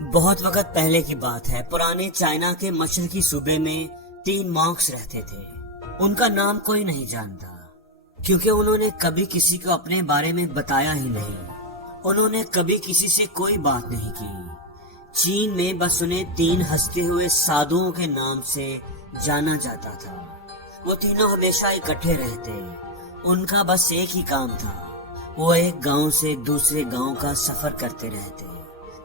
بہت وقت پہلے کی بات ہے۔ پرانے چائنا کے مشرقی صوبے میں 3 مونکس رہتے تھے۔ ان کا نام کوئی نہیں جانتا کیونکہ انہوں نے کبھی کسی کو اپنے بارے میں بتایا ہی نہیں۔ انہوں نے کبھی کسی سے کوئی بات نہیں کی۔ چین میں بس انہیں 3 ہنستے ہوئے سادھوؤں کے نام سے جانا جاتا تھا۔ وہ تینوں ہمیشہ اکٹھے رہتے۔ ان کا بس ایک ہی کام تھا، وہ ایک گاؤں سے دوسرے گاؤں کا سفر کرتے رہتے۔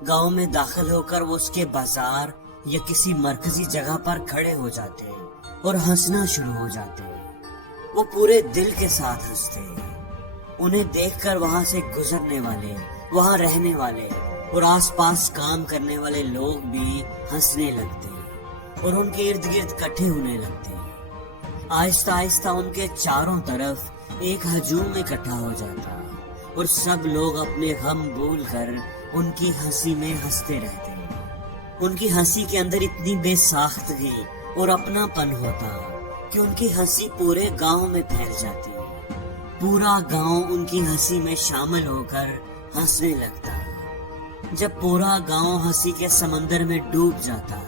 گاؤں میں داخل ہو کر وہ اس کے بازار یا کسی مرکزی جگہ پر کھڑے ہو جاتے اور ہنسنا شروع ہو جاتے۔ وہ پورے دل کے ساتھ ہنستے۔ انہیں دیکھ کر وہاں سے گزرنے والے، وہاں رہنے والے اور آس پاس کام کرنے والے لوگ بھی ہنسنے لگتے اور ان کے ارد گرد اکٹھے ہونے لگتے۔ آہستہ آہستہ ان کے چاروں طرف ایک ہجوم اکٹھا ہو جاتا اور سب لوگ اپنے غم بھول کر ان کی ہنسی میں ہنستے رہتے۔ ان کی ہنسی کے اندر اتنی بے ساختگی اور اپنا پن ہوتا کہ ان کی ہنسی پورے گاؤں میں پھیل جاتی۔ پورا گاؤں ان کی ہنسی میں شامل ہو کر ہنسنے لگتا۔ جب پورا گاؤں ہنسی کے سمندر میں ڈوب جاتا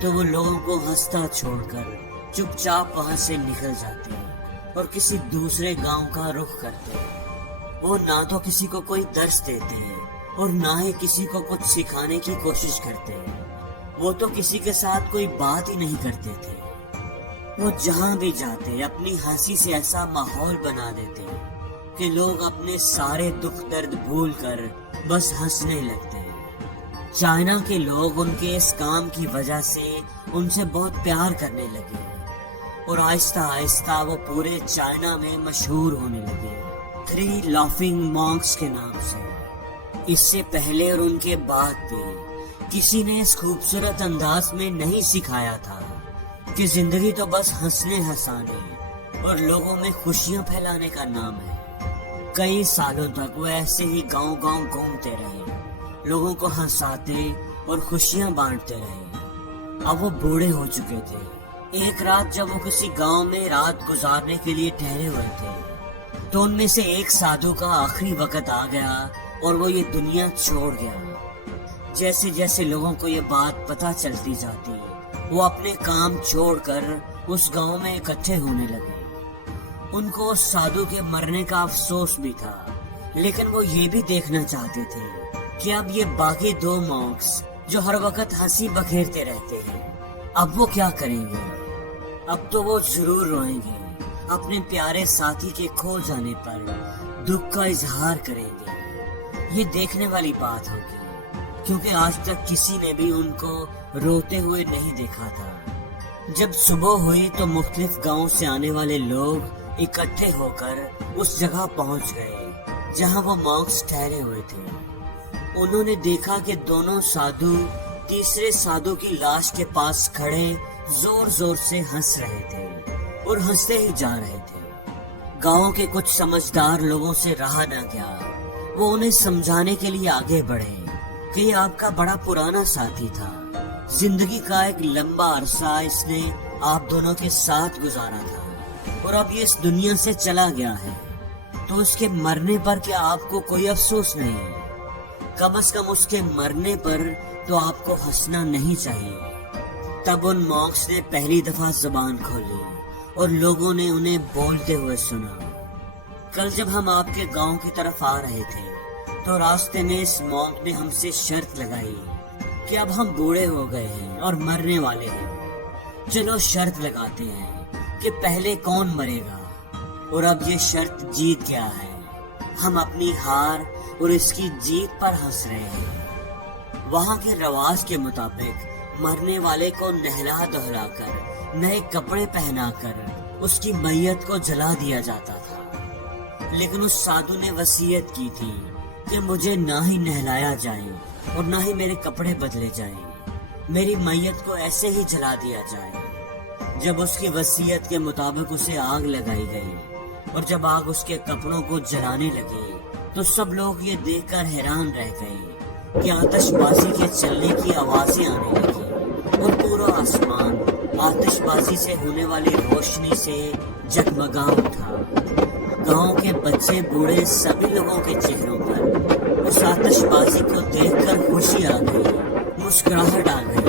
تو وہ لوگوں کو ہنستا چھوڑ کر چپ چاپ وہاں سے نکل جاتے اور کسی دوسرے گاؤں کا رخ کرتے۔ وہ نہ تو کسی کو کوئی درس دیتے اور نہ ہی کسی کو کچھ سکھانے کی کوشش کرتے۔ وہ تو کسی کے ساتھ کوئی بات ہی نہیں کرتے تھے۔ وہ جہاں بھی جاتے اپنی ہنسی سے ایسا ماحول بنا دیتے کہ لوگ اپنے سارے دکھ درد بھول کر بس ہنسنے لگتے۔ چائنا کے لوگ ان کے اس کام کی وجہ سے ان سے بہت پیار کرنے لگے اور آہستہ آہستہ وہ پورے چائنا میں مشہور ہونے لگے 3 لافنگ مونکس کے نام سے۔ اس سے پہلے اور ان کے بعد بھی کسی نے اس خوبصورت انداز میں نہیں سکھایا تھا کہ زندگی تو بس ہنسنے ہنسانے اور لوگوں میں خوشیاں پھیلانے کا نام ہے۔ کئی سالوں تک وہ ایسے ہی گاؤں گاؤں گھومتے رہے، لوگوں کو ہنساتے اور خوشیاں بانٹتے رہے۔ اب وہ بوڑھے ہو چکے تھے۔ ایک رات جب وہ کسی گاؤں میں رات گزارنے کے لیے ٹھہرے ہوئے تھے تو ان میں سے ایک سادھو کا آخری وقت آ گیا اور وہ یہ دنیا چھوڑ گیا۔ جیسے جیسے لوگوں کو یہ بات پتہ چلتی جاتی وہ اپنے کام چھوڑ کر اس گاؤں میں اکٹھے ہونے لگے۔ ان کو اس سادھو کے مرنے کا افسوس بھی تھا، لیکن وہ یہ بھی دیکھنا چاہتے تھے کہ اب یہ باقی 2 مونکس جو ہر وقت ہنسی بکھیرتے رہتے ہیں اب وہ کیا کریں گے۔ اب تو وہ ضرور روئیں گے، اپنے پیارے ساتھی کے کھو جانے پر دکھ کا اظہار کریں گے۔ یہ دیکھنے والی بات ہوگی کیونکہ آج تک کسی نے بھی ان کو روتے ہوئے نہیں دیکھا تھا۔ جب صبح ہوئی تو مختلف گاؤں سے آنے والے لوگ اکٹھے ہو کر اس جگہ پہنچ گئے جہاں وہ مونکس ٹھہرے ہوئے تھے۔ انہوں نے دیکھا کہ دونوں سادھو تیسرے سادھو کی لاش کے پاس کھڑے زور زور سے ہنس رہے تھے اور ہنستے ہی جا رہے تھے۔ گاؤں کے کچھ سمجھدار لوگوں سے رہا نہ گیا، وہ انہیں سمجھانے کے لیے آگے بڑھے کہ یہ آپ کا بڑا پرانا ساتھی تھا، زندگی کا ایک لمبا عرصہ اس نے آپ دونوں کے ساتھ گزارا تھا اور اب یہ اس دنیا سے چلا گیا ہے تو اس کے مرنے پر کیا آپ کو کوئی افسوس نہیں؟ کم از کم اس کے مرنے پر تو آپ کو ہنسنا نہیں چاہیے۔ تب ان مونکس نے پہلی دفعہ زبان کھولی اور لوگوں نے انہیں بولتے ہوئے سنا۔ کل جب ہم آپ کے گاؤں کی طرف آ رہے تھے تو راستے میں اس مونک نے ہم سے شرط لگائی کہ اب ہم بوڑھے ہو گئے ہیں اور مرنے والے ہیں، چلو شرط لگاتے ہیں کہ پہلے کون مرے گا۔ اور اب یہ شرط جیت گیا ہے۔ ہم اپنی ہار اور اس کی جیت پر ہنس رہے ہیں۔ وہاں کے رواج کے مطابق مرنے والے کو نہلا دہلا کر نئے کپڑے پہنا کر اس کی میت کو جلا دیا جاتا تھا، لیکن اس سادھو نے وصیت کی تھی کہ مجھے نہ ہی نہلایا جائے اور نہ ہی میرے کپڑے بدلے جائیں، میری میت کو ایسے ہی جلا دیا جائے۔ جب اس کی وصیت کے مطابق اسے آگ لگائی گئی اور جب آگ اس کے کپڑوں کو جلانے لگی تو سب لوگ یہ دیکھ کر حیران رہ گئے کہ آتش بازی کے چلنے کی آوازیں آنے لگی اور پورا آسمان آتش بازی سے ہونے والی روشنی سے جگمگا اٹھا۔ گاؤں کے بچے بوڑھے سبھی لوگوں کے چہروں پر اس آتش بازی کو دیکھ کر خوشی آ گئی، مسکراہٹ آ گئی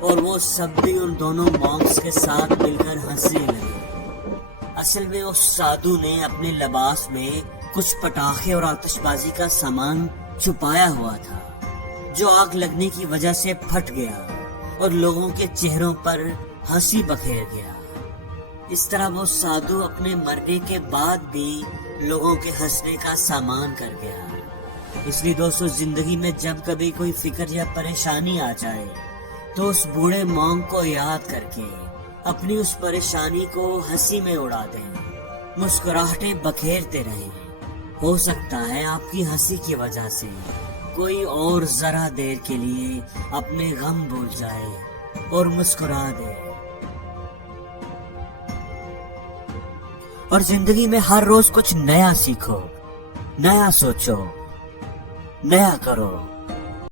اور وہ سب بھی ان دونوں مونکس کے ساتھ مل کر ہنسنے لگے۔ اصل میں اس سادھو نے اپنے لباس میں کچھ پٹاخے اور آتش بازی کا سامان چھپایا ہوا تھا جو آگ لگنے کی وجہ سے پھٹ گیا اور لوگوں کے چہروں پر ہنسی بکھیر گیا۔ اس طرح وہ سادھو اپنے مرنے کے بعد بھی لوگوں کے ہنسنے کا سامان کر گیا۔ اس لیے دوستو، زندگی میں جب کبھی کوئی فکر یا پریشانی آ جائے تو اس بوڑھے مونک کو یاد کر کے اپنی اس پریشانی کو ہنسی میں اڑا دیں، مسکراہٹیں بکھیرتے رہیں۔ ہو سکتا ہے آپ کی ہنسی کی وجہ سے کوئی اور ذرا دیر کے لیے اپنے غم بھول جائے اور مسکرا دے۔ اور زندگی میں ہر روز کچھ نیا سیکھو، نیا سوچو، نیا کرو۔